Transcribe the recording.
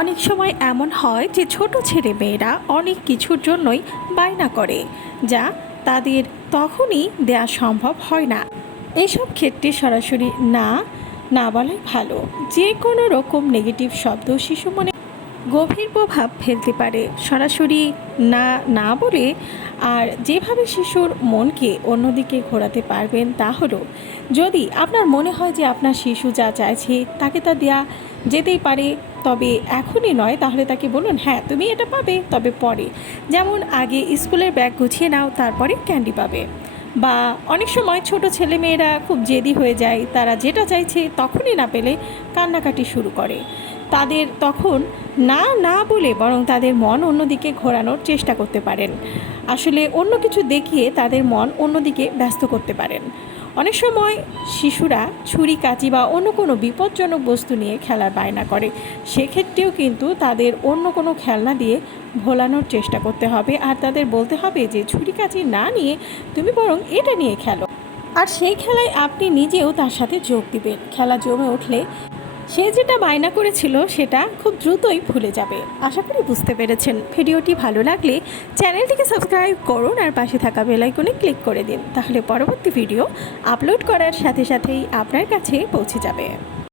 অনেক সময় এমন হয় যে ছোট ছেলে মেয়েরা অনেক কিছুর জন্যই বায়না করে, যা তাদের তখনই দেয়া সম্ভব হয় না। এসব ক্ষেত্রে সরাসরি না না বলাই ভালো। যে কোনো রকম নেগেটিভ শব্দ শিশু মনে গভীর প্রভাব ফেলতে পারে। সরাসরি না না বলে আর যেভাবে শিশুর মনকে অন্যদিকে ঘোরাতে পারবেন তা হলো, যদি আপনার মনে হয় যে আপনার শিশু যা চাইছে তাকে তা দেয়া যেতেই পারে তবে এখনই নয়, তাহলে তাকে বলুন হ্যাঁ তুমি এটা পাবে, তবে পরে। যেমন আগে স্কুলের ব্যাগ গুছিয়ে নাও, তারপরে ক্যান্ডি পাবে। বা অনেক সময় ছোট ছেলেমেয়েরা খুব জেদি হয়ে যায়, তারা যেটা চাইছে তখনই না পেলে কান্নাকাটি শুরু করে। তাদের তখন না না বলে বরং তাদের মন অন্যদিকে ঘোরানোর চেষ্টা করতে পারেন। আসলে অন্য কিছু দেখিয়ে তাদের মন অন্যদিকে ব্যস্ত করতে পারেন। অনেক সময় শিশুরা ছুরি, কাঁচি বা অন্য কোনো বিপজ্জনক বস্তু নিয়ে খেলার বায়না করে। সেক্ষেত্রেও কিন্তু তাদের অন্য কোনো খেলনা দিয়ে ভোলানোর চেষ্টা করতে হবে। আর তাদের বলতে হবে যে, ছুরি, কাঁচি না নিয়ে তুমি বরং এটা নিয়ে খেলো। আর সেই খেলায় আপনি নিজেও তার সাথে যোগ দিবেন। খেলা জমে উঠলে সে যেটা বায়না করেছিল সেটা খুব দ্রুতই ভুলে যাবে। আশা করি বুঝতে পেরেছেন। ভিডিওটি ভালো লাগলে চ্যানেলটিকে সাবস্ক্রাইব করুন আর পাশে থাকা বেলাইকনে ক্লিক করে দিন। তাহলে পরবর্তী ভিডিও আপলোড করার সাথে সাথেই আপনার কাছে পৌঁছে যাবে।